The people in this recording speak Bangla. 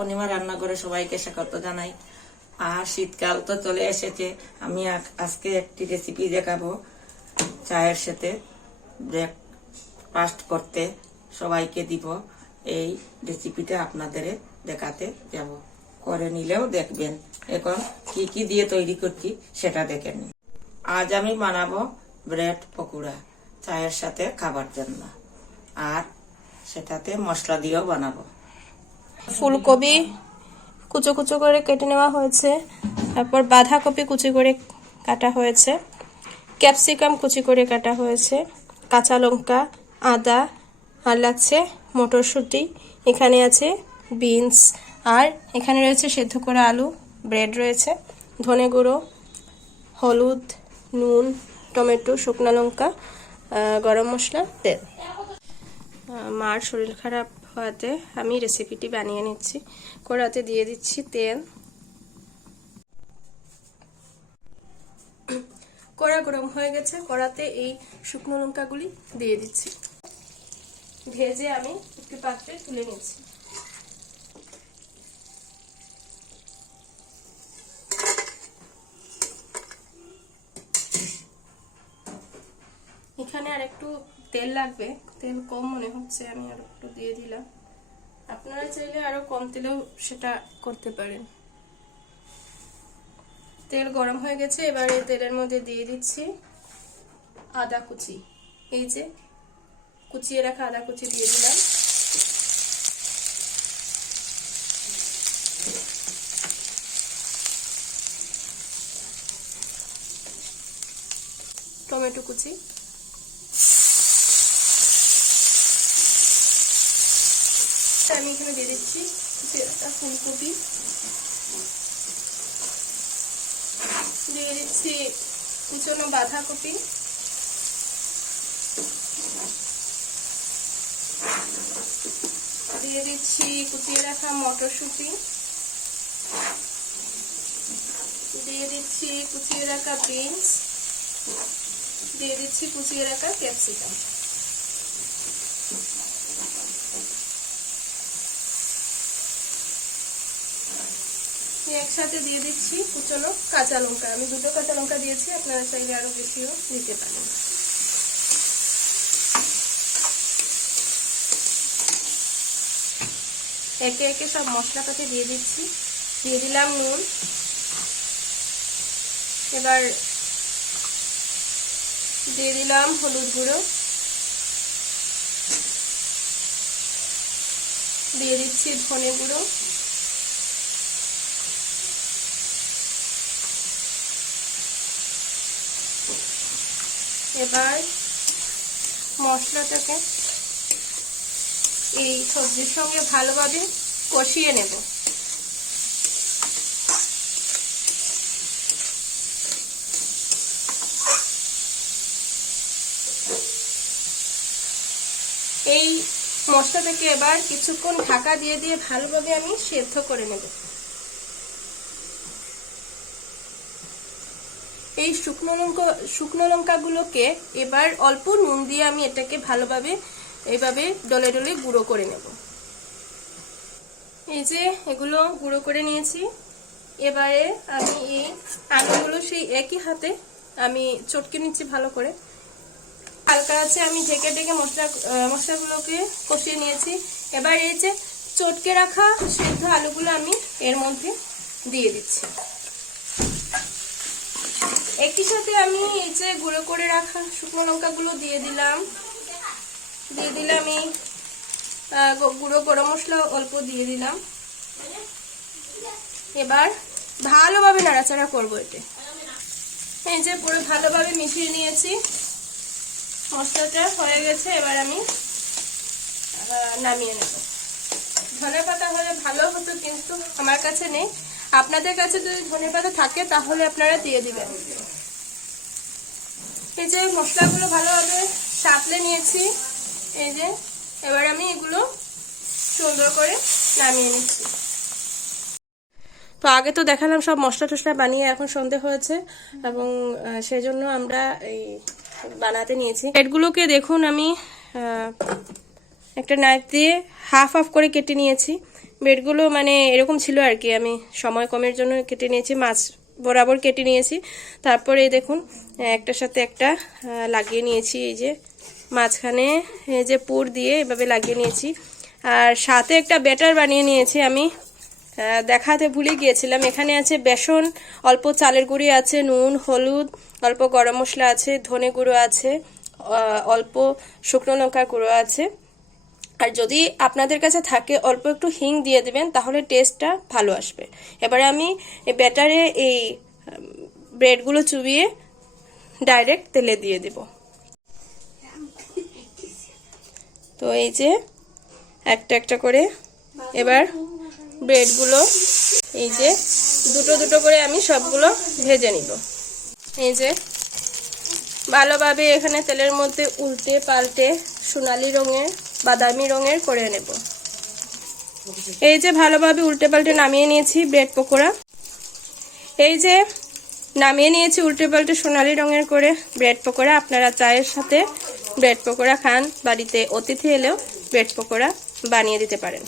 অনিমা রান্নাঘরে সবাইকে স্বাগত জানাই। আর শীতকাল তো চলে এসেছে। আমি আজকে একটি রেসিপি দেখাবো চায়ের সাথে ব্রেকফাস্ট করতে সবাইকে দিব। এই রেসিপিটা আপনাদের দেখাতে যাব, করে নিলেও দেখবেন। এখন কি কি দিয়ে তৈরি করছি সেটা দেখে নিন। আজ আমি বানাবো ব্রেড পকোড়া চায়ের সাথে খাবার জন্য, আর সেটাতে মশলা দিয়েও বানাবো। ফুলকপি কুচো কুচো করে কেটে নেওয়া হয়েছে, তারপর বাঁধাকপি কুচি করে কাটা হয়েছে, ক্যাপসিকাম কুচি করে কাটা হয়েছে, কাঁচা লঙ্কা, আদা, আর লাগছে মটরশুঁটি, এখানে আছে বিনস, আর এখানে রয়েছে সেদ্ধ করা আলু, ব্রেড রয়েছে, ধনে গুঁড়ো, হলুদ, নুন, টমেটো, শুকনো লঙ্কা, গরম মশলা, তেল। মার শরীর খারাপ হওয়াতে আমি রেসিপিটি বানিয়ে নিচ্ছি। কড়াতে দিয়ে দিচ্ছি তেল। কড়া গরম হয়ে গেছে, কড়াতে এই শুকনো লঙ্কাগুলি দিয়ে দিচ্ছি। ভেজে আমি একটি পাত্রে তুলে নিচ্ছি। এখানে আর একটু তেল লাগবে, তেল কম মনে হচ্ছে, আমি আর একটু দিয়ে দিলাম। আপনারা চাইলে আরো কম তেলেও সেটা করতে পারেন। তেল গরম হয়ে গেছে, এবার এই তেলের মধ্যে দিয়ে দিচ্ছি আদা কুচি। এই যে কুচিয়ে রাখা আদা কুচি দিয়ে দিলাম। টমেটো কুচি, আমি এখানে দিয়ে দিচ্ছি ফুলকপি, দিয়ে দিচ্ছি কুচনো বাঁধাকপি, দিয়ে দিচ্ছি কুচিয়ে রাখা মটরশুঁটি, দিয়ে দিচ্ছি কুচিয়ে রাখা বিনস, দিয়ে দিচ্ছি কুচিয়ে রাখা ক্যাপসিকাম। একসাথে দিয়ে দিচ্ছি কুচনো কাঁচা লঙ্কা। আমি দুটো কাঁচা লঙ্কা দিয়েছি, আপনারা চাইলে আরো বেশিও দিতে পারেন। একে একে সব মশলাপাতি দিয়ে দিচ্ছি। দিয়ে দিলাম নুন, এবার দিয়ে দিলাম হলুদ গুঁড়ো, দিয়ে দিচ্ছি ধনে গুঁড়ো, এবার মশলাটাকে এই সবজির সঙ্গে ভালোভাবে কষিয়ে নেব। এই মশলাটাকে এবার কিছুক্ষণ ঢাকা দিয়ে দিয়ে ভালোভাবে আমি সেদ্ধ করে নেব। এই শুকনো লঙ্কাগুলোকে এবার অল্প নুন দিয়ে আমি এটাকে ভালোভাবে এইভাবে ডলে ডলে গুঁড়ো করে নেব। এই যে এগুলো গুঁড়ো করে নিয়েছি। এবারে আমি এই আলুগুলো সেই একই হাতে আমি চটকে নিচ্ছি ভালো করে। হালকা আছে আমি ঢেকে ঢেকে মশলাগুলোকে কষিয়ে নিয়েছি। এবার এই যে চটকে রাখা সেদ্ধ আলুগুলো আমি এর মধ্যে দিয়ে দিচ্ছি। একই সাথে আমি এই যে গুঁড়ো করে রাখা শুকনো লঙ্কাগুলো দিয়ে দিলাম। এই গুঁড়ো গরম মশলা অল্প দিয়ে দিলাম। এবার ভালোভাবে নাড়াচাড়া করবো এটা। এই যে পুরো ভালোভাবে মিশিয়ে নিয়েছি, মশলাটা হয়ে গেছে। এবার আমি নামিয়ে নেব। ধনেপাতা হলে ভালো হতো, কিন্তু আমার কাছে নেই। আপনাদের কাছে যদি ধনেপাতা থাকে তাহলে আপনারা দিয়ে দিবেন। এই যে মশলাগুলো ভালোভাবে সাঁতলে নিয়েছি। এই যে এবার আমি এগুলো সুন্দর করে নামিয়ে নিচ্ছি। তো আগে তো দেখালাম সব মশলা টশলা বানিয়ে, এখন সন্ধে হয়েছে এবং সেই জন্য আমরা এই বানাতে নিয়েছি। ব্রেডগুলোকে দেখুন আমি একটা নাইফ দিয়ে হাফ হাফ করে কেটে নিয়েছি। ব্রেডগুলো মানে এরকম ছিল আর কি, আমি সময় কমের জন্য কেটে নিয়েছি, মাছ বরাবর কেটে নিয়েছি। তারপরে এই দেখুন একটার সাথে একটা লাগিয়ে নিয়েছি, এই যে মাঝখানে এই যে পুর দিয়ে এভাবে লাগিয়ে নিয়েছি। আর সাথে একটা ব্যাটার বানিয়ে নিয়েছি আমি, দেখাতে ভুলে গিয়েছিলাম। এখানে আছে বেসন, অল্প চালের গুঁড়ি আছে, নুন, হলুদ, অল্প গরম মশলা আছে, ধনে গুঁড়ো আছে, অল্প শুকনো লঙ্কার গুঁড়ো আছে। আর যদি আপনাদের কাছে থাকে অল্প একটু হিং দিয়ে দিবেন, তাহলে টেস্টটা ভালো আসবে। এবারে আমি এই ব্যাটারে এই ব্রেডগুলো চুবিয়ে ডাইরেক্ট তেলে দিয়ে দেব। তো এই যে একটা একটা করে এবার ব্রেডগুলো এই যে দুটো দুটো করে আমি সবগুলো ভেজে নিব। এই যে ভালোভাবে এখানে তেলের মধ্যে উল্টে পাল্টে সোনালী রঙের, বাদামি রঙের করে নেব। এই যে ভালোভাবে উল্টে পাল্টে নামিয়ে নিয়েছি ব্রেড পকোড়া। এই যে নামিয়ে নিয়েছি উল্টে পাল্টে সোনালী রঙের করে ব্রেড পকোড়া। আপনারা চায়ের সাথে ব্রেড পকোড়া খান, বাড়িতে অতিথি এলেও ব্রেড পকোড়া বানিয়ে দিতে পারেন।